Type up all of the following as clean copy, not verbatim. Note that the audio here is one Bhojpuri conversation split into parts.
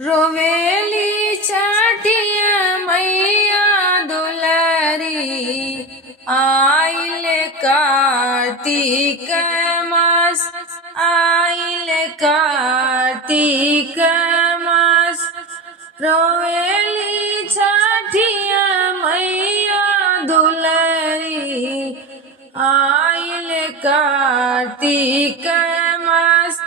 रोवेली छठिया मैया दुलारी आइल कार्तिक मास आइल कार्तिक मास रोवेली छठिया मैया दुलारी आइल कार्तिक मास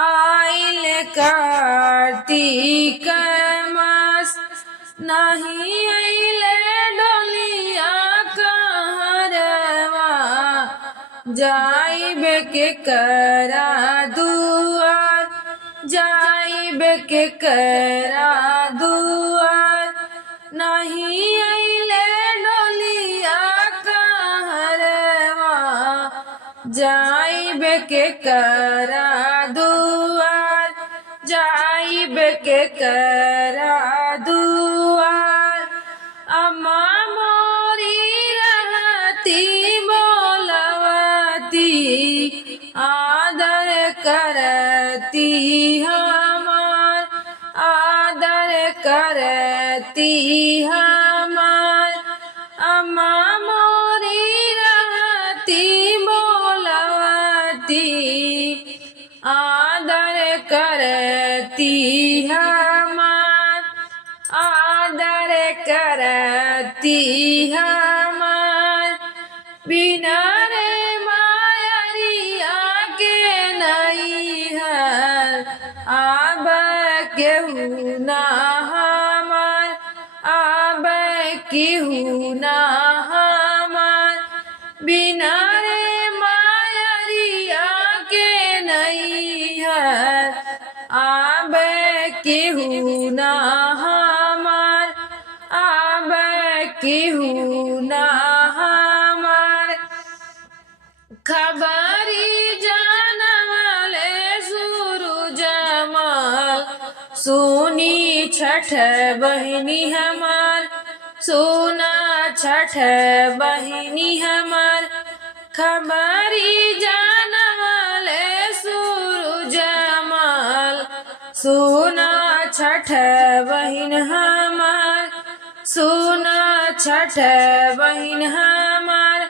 आइल कार्तिक मास नहीं अइले डोलिया कहरवा जाइबे के करा दुआर जाइबे के करा दुआर नहीं अइले डोलिया कहरवा जाइबे के करा दुआर जाइबे के करा दुआर अम्मा मोरी रहती बोलवती आदर करती हमार आदर करती हमार अम्मा मोरी रहती बोलवती आदर करती हमार आदर करती हमार बिना रे मायरिया के नहीं है आब केहू ना हमार आब केहू ना हमार बिना रे मायरिया के नहीं है आब केहू ना हमार आब केहू ना हमार खबरी जानवले सूरज मल सुनी छठ बहिनी हमार सुना छठ बहिनी हमार खबरी जानवले सूरज मल सुना छठ बहिन हमार सुना छठ बहिन हमार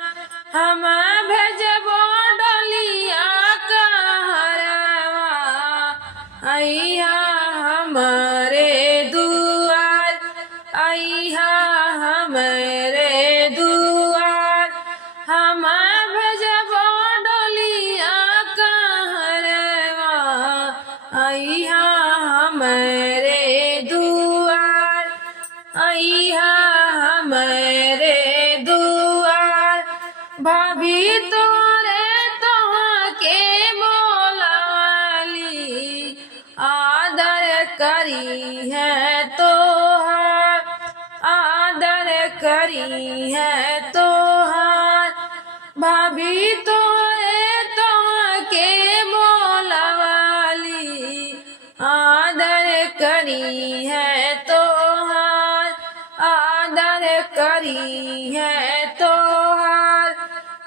हम भेजबो डोलिया कहरवा अइहा हमरे दुआर अइहा हमरे दुआर हम भेजबो डोलिया कहरवा अइहा हमरे दुआर अइहा हमरे दुआर भाभी तोरे तोहके बोलवली आदर करी है तोहार आदर करी है तोहार भाभी तोरे तोहके बोलवली आदर करी है तोहार आदर करी है तोहार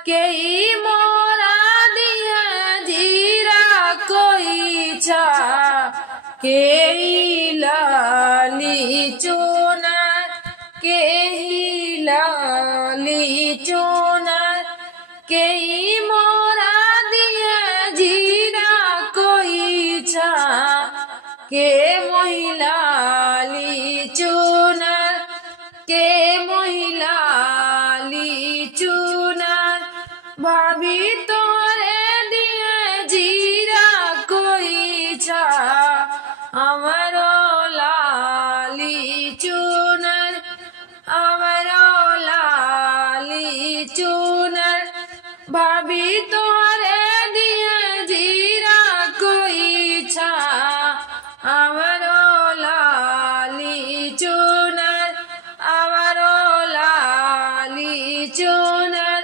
केई मोरा दिया जीरा कोई छा केई लाली चुनर केई लाली चुनर केई मोरा दिया जीरा कोई छा के मोहिलाली चुनर के मोहिलाली चुनर भाभी तोरे दिए जीरा कोई छा अमरो लाली चुनर अमरो लाली चुनर भाभी तोरे दिए जीरा कोई छा अमरो लाली चुनर अमरो लाली चुनर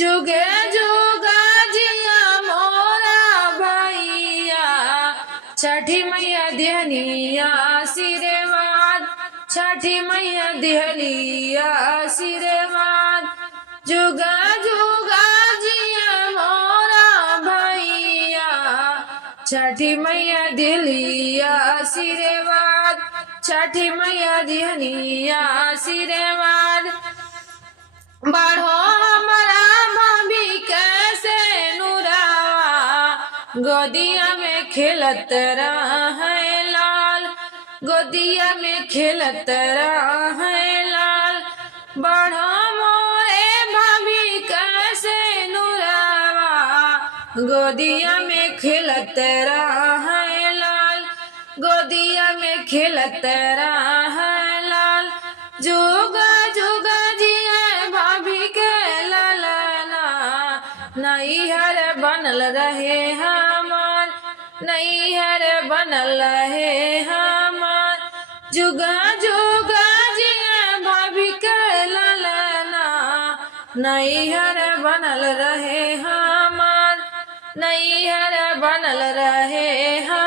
जुगे जुगा जिया मोरा भैया छठी मैया देहनिया आशीर्वाद छठी मैया देहलिया आशीर्वाद जुगा जुगा जिया मोरा भैया छठी मैया दिली आशीर्वाद, छठी मैया दिहनी आशीर्वाद। बढ़ो हमारा भाभी कैसे नुरावा, गोदिया में खेलत रहे लाल, गोदिया में खेलत रहे लाल। बढ़ो मोरे भाभी कैसे नुरावा, गोदिया में खेलत रहे लाल, गोदिया में खेलत रहे लाल। जुगा जुगा जिया भाभी के ललना, नैहर बनल रहे हमार, नैहर बनल रहे हमार। जुगा जुगा जिया भाभी के ललना, नैहर बनल रहे हमार, नैहर बनल रहे हमार।